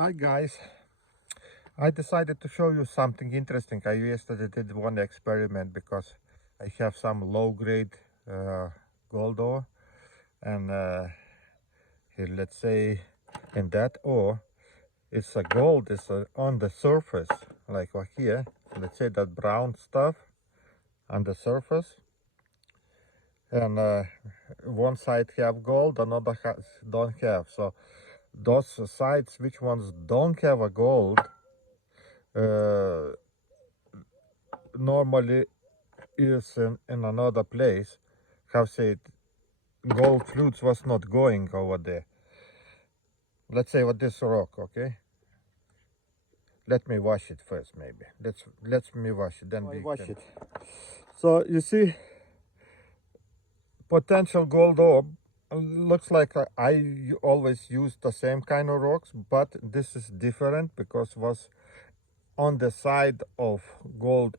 Hi guys, I decided to show you something interesting. I yesterday did one experiment because I have some low-grade gold ore, and here, let's say in that ore it's a gold is on the surface, like over here. Let's say that brown stuff on the surface, and one side have gold, another don't have. So those sides which ones don't have a gold normally is in another place. How say it, gold flutes was not going over there. Let's say with this rock, okay? Let me wash it first, maybe. Let me wash it, then we wash it. So you see, potential gold ore looks like I always use the same kind of rocks, but this is different because was on the side of gold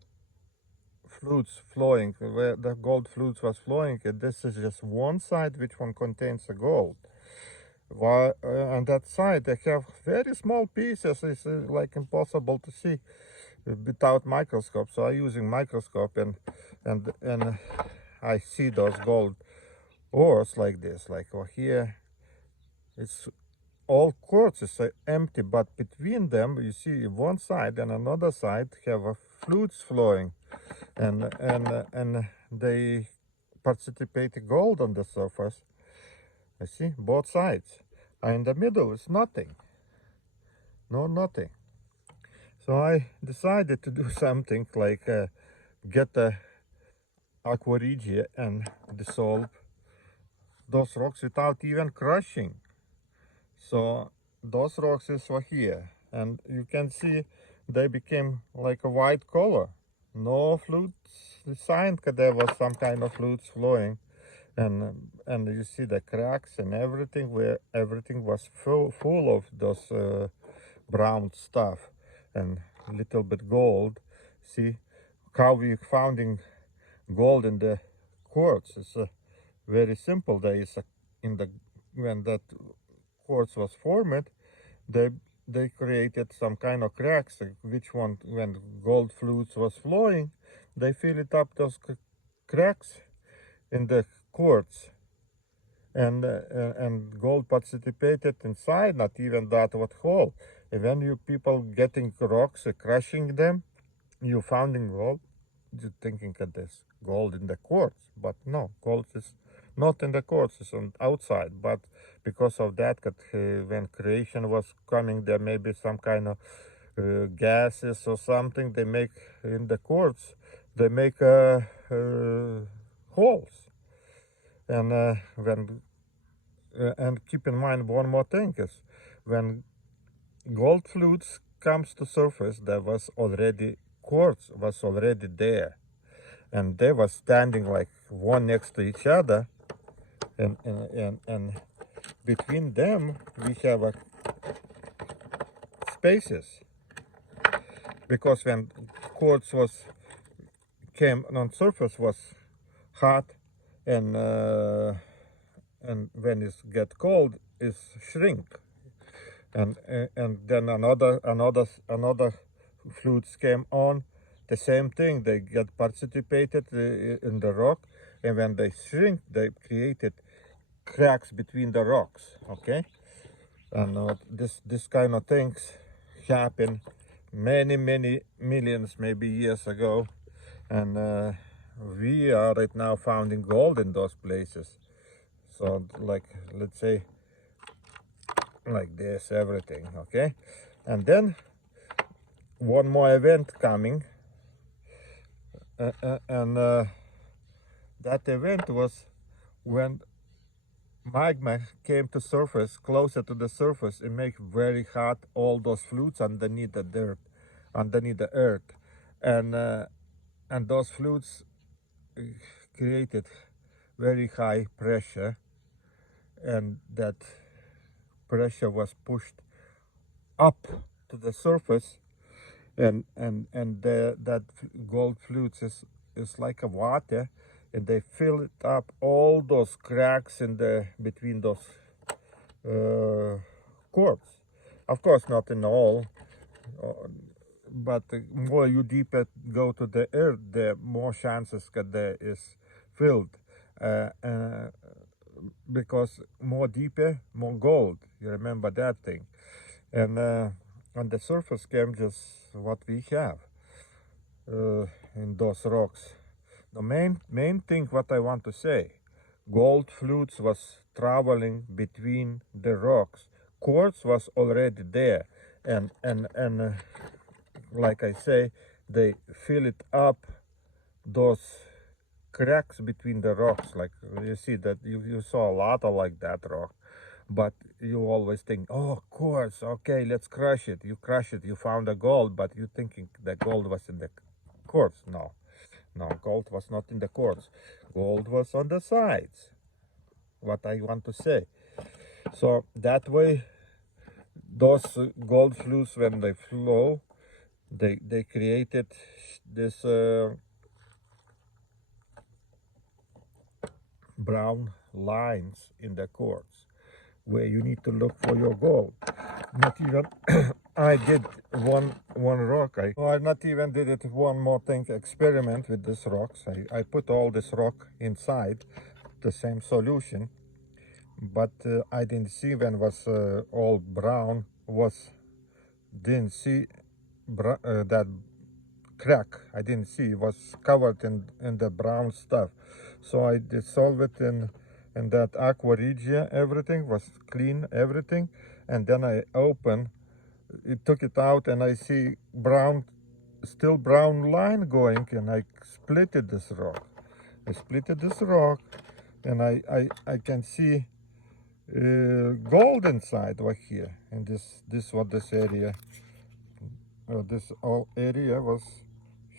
flutes flowing, where the gold flutes was flowing, and this is just one side which one contains the gold. While on that side they have very small pieces. It's like impossible to see without microscope. So I'm using microscope, and I see those gold ores like this, like over here. It's all quartz is empty, but between them you see one side and another side have flutes flowing, and they participate gold on the surface. I see both sides. And in the middle is nothing. No, nothing. So I decided to do something like get the aqua regia and dissolve those rocks without even crushing. So those rocks is over here, and you can see they became like a white color. No flutes sign that there was some kind of flutes flowing, and you see the cracks and everything, where everything was full of those brown stuff and a little bit gold. See how we founding gold in the quartz. It's very simple. There is in the when that quartz was formed, they created some kind of cracks, which one, when gold flutes was flowing, they fill it up those cracks in the quartz, and gold participated inside, not even that what hole. And when you people getting rocks, crushing them, you finding gold, you thinking that there's gold in the quartz, but no, gold is not in the quartz, it's on outside. But because of that, when creation was coming, there may be some kind of gases or something they make in the quartz. They make holes, and keep in mind one more thing is, when gold flutes comes to surface, there was already quartz was already there, and they were standing like one next to each other, and between them we have a spaces, because when quartz was came on surface was hot, and when it get cold it shrink, and then another flutes came on, the same thing, they get participated in the rock, and when they shrink they created cracks between the rocks, okay? And this kind of things happen many millions, maybe years ago, and we are right now finding gold in those places. So like, let's say like this, everything, okay? And then one more event coming, and that event was when magma came to surface, closer to the surface, and make very hot all those flutes underneath the dirt, underneath the earth, and those flutes created very high pressure, and that pressure was pushed up to the surface, and that gold flutes is like a water, and they fill it up all those cracks in the between those quartz. Of course, not in all, uh, but the more you deeper go to the earth, the more chances that there is filled. Uh, uh, because more deeper, more gold. You remember that thing. And on the surface came just what we have in those rocks. The main thing what I want to say, gold flutes was traveling between the rocks. Quartz was already there, and like I say, they fill it up those cracks between the rocks. Like you see that you saw a lot of like that rock, but you always think, oh, quartz, okay, let's crush it. You crush it, you found the gold, but you thinking the gold was in the quartz. No, gold was not in the quartz. Gold was on the sides. What I want to say. So that way, those gold flutes, when they flow, they created this brown lines in the quartz where you need to look for your gold. Not even I did one rock. I not even did it one more thing experiment with these rocks. I put all this rock inside the same solution, but I didn't see when was all brown, didn't see that crack. I didn't see, it was covered in the brown stuff. So I dissolved it in that aqua regia. Everything was clean, everything, and then I opened it, took it out, and I see still brown line going, and I splitted this rock. I splitted this rock, and I can see gold inside right here. And this what this area, this whole area was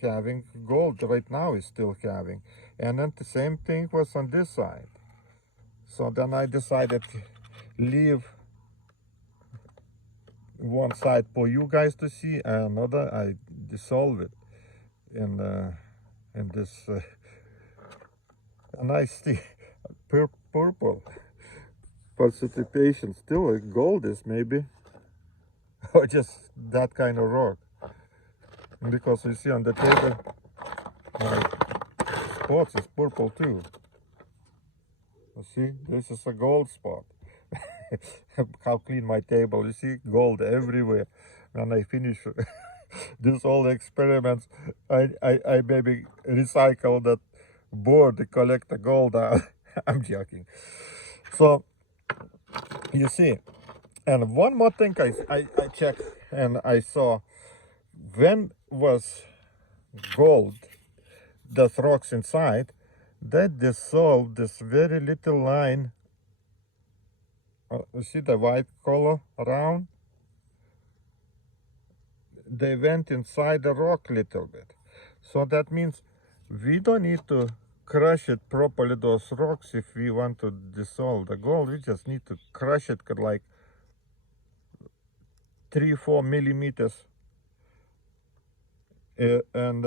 having gold. Right now is still having, and then the same thing was on this side. So then I decided to leave one side for you guys to see, and another I dissolve it in this and I see purple participation, still a goldish maybe, or just that kind of rock. Because you see on the table my spots is purple too. You see, this is a gold spot. How clean my table, you see, gold everywhere. When I finish this all experiments, I maybe recycle that board to collect the gold out. I'm joking. So you see, and one more thing I checked, and I saw when was gold, those rocks inside, they dissolved this very little line. You see the white color around? They went inside the rock a little bit. So that means we don't need to crush it properly, those rocks, if we want to dissolve the gold. We just need to crush it like 3-4 millimeters. And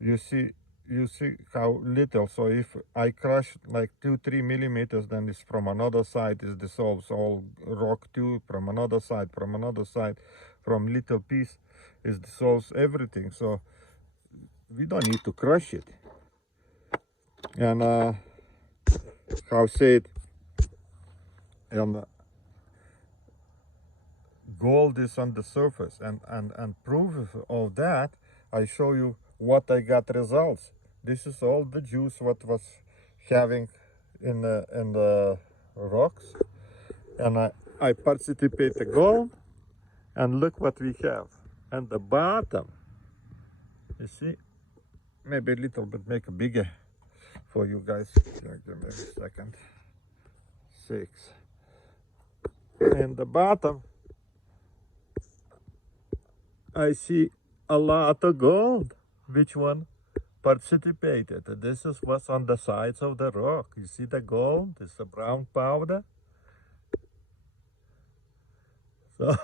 you see how little. So if I crush like 2-3 millimeters, then it's from another side, it dissolves all rock too, from another side, from little piece, it dissolves everything. So we don't need to crush it. And how said, gold is on the surface, and proof of that, I show you what I got results. This is all the juice what was having in the rocks, and I participate the gold, and look what we have. And the bottom, you see, maybe a little bit make it bigger for you guys. Give me a second. 6. And the bottom, I see a lot of gold. Which one participated? This is what's on the sides of the rock. You see the gold? It's the brown powder. So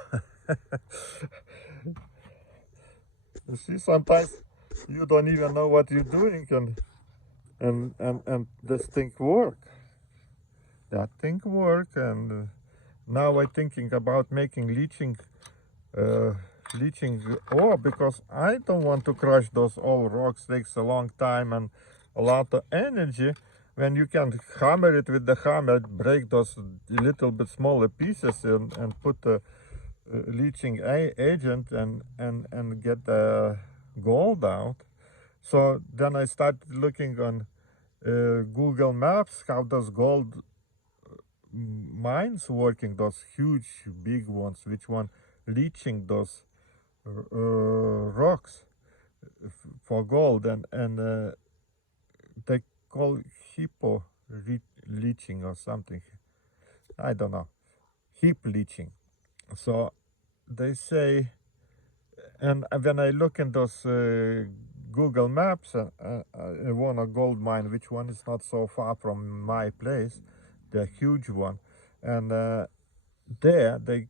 you see, sometimes you don't even know what you're doing, and this thing work. That thing work, and now I'm thinking about making uh, leaching ore, because I don't want to crush those old rocks. Takes a long time and a lot of energy. When you can hammer it with the hammer, break those little bit smaller pieces and put the leaching agent and get the gold out. So then I started looking on Google Maps how does gold mines working, those huge big ones, which one leaching those rocks for gold, and they call hippo leaching or something. I don't know, heap leaching. So they say, and when I look in those Google Maps, I want a gold mine, which one is not so far from my place, the huge one, and there they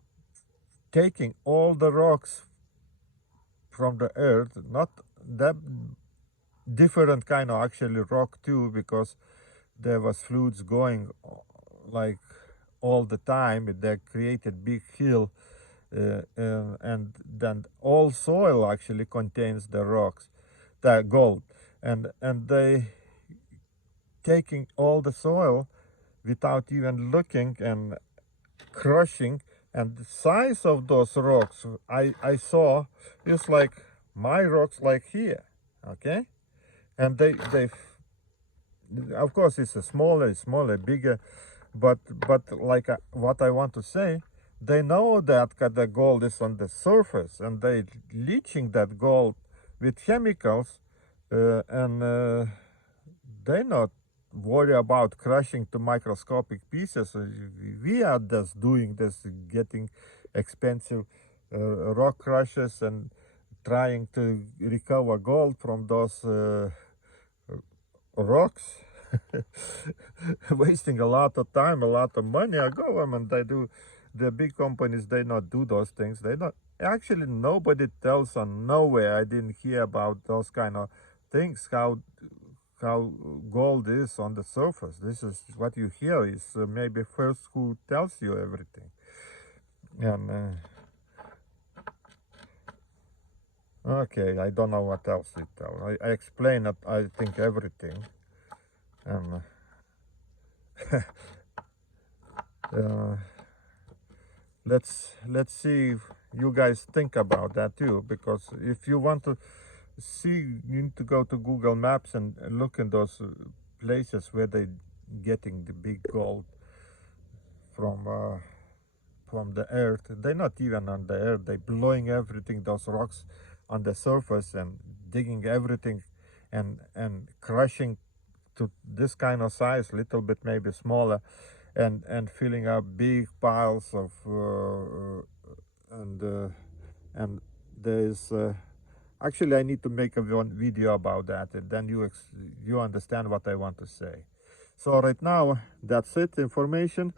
taking all the rocks from the earth, not that different kind of actually rock too, because there was floods going like all the time. They created big hill, and then all soil actually contains the rocks, the gold, and they taking all the soil without even looking and crushing. And the size of those rocks I saw is like my rocks, like here, okay. And they of course it's a smaller, bigger, but like what I want to say, they know that the gold is on the surface, and they leaching that gold with chemicals, and they not worry about crushing to microscopic pieces. We are just doing this, getting expensive rock crushers and trying to recover gold from those rocks. Wasting a lot of time, a lot of money. Our government, they do, the big companies, they not do those things. They not actually, nobody tells on nowhere. I didn't hear about those kind of things, how gold is on the surface. This is what you hear, is maybe first who tells you everything. And okay, I don't know what else to tell. I explain it, I think, everything. And let's see if you guys think about that too, because if you want to see, you need to go to Google Maps and look in those places where they getting the big gold from the earth. They're not even on the earth. They're blowing everything, those rocks on the surface, and digging everything and crushing to this kind of size, little bit maybe smaller, and filling up big piles of and there's actually, I need to make one video about that, and then you understand what I want to say. So right now, that's it, information.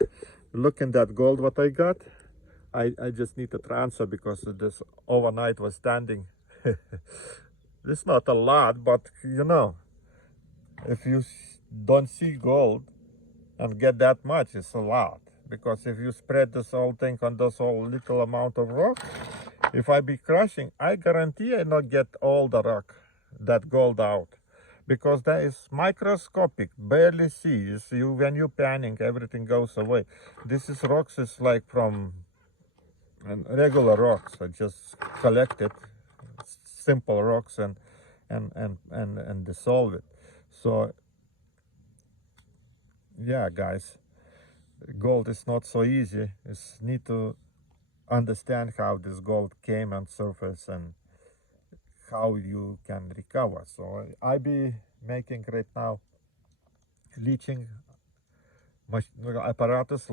Look in that gold what I got. I just need to transfer because this overnight was standing. It's not a lot, but you know, if you don't see gold and get that much, it's a lot. Because if you spread this whole thing on this whole little amount of rock, if I be crushing, I guarantee I not get all the rock, that gold out. Because that is microscopic, barely see. You see, when you panic, everything goes away. This is rocks is like from regular rocks. I just collected simple rocks and dissolve it. So yeah, guys, gold is not so easy. It's need to understand how this gold came on surface and how you can recover. So I be making right now leaching apparatus,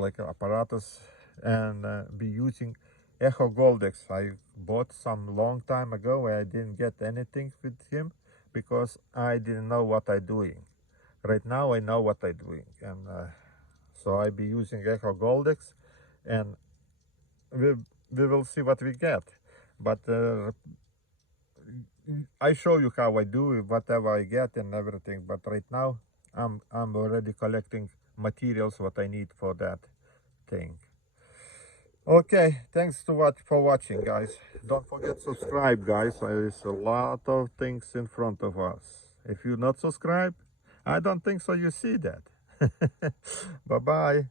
and be using Echo Goldex. I bought some long time ago. I didn't get anything with him because I didn't know what I doing. Right now I know what I doing, and so I be using Echo Goldex, and we will see what we get. But I show you how I do whatever I get and everything. But right now I'm already collecting materials what I need for that thing. Okay, thanks for watching, guys. Don't forget subscribe, guys. There's a lot of things in front of us. If you're not subscribed, I don't think so you see that. Bye bye.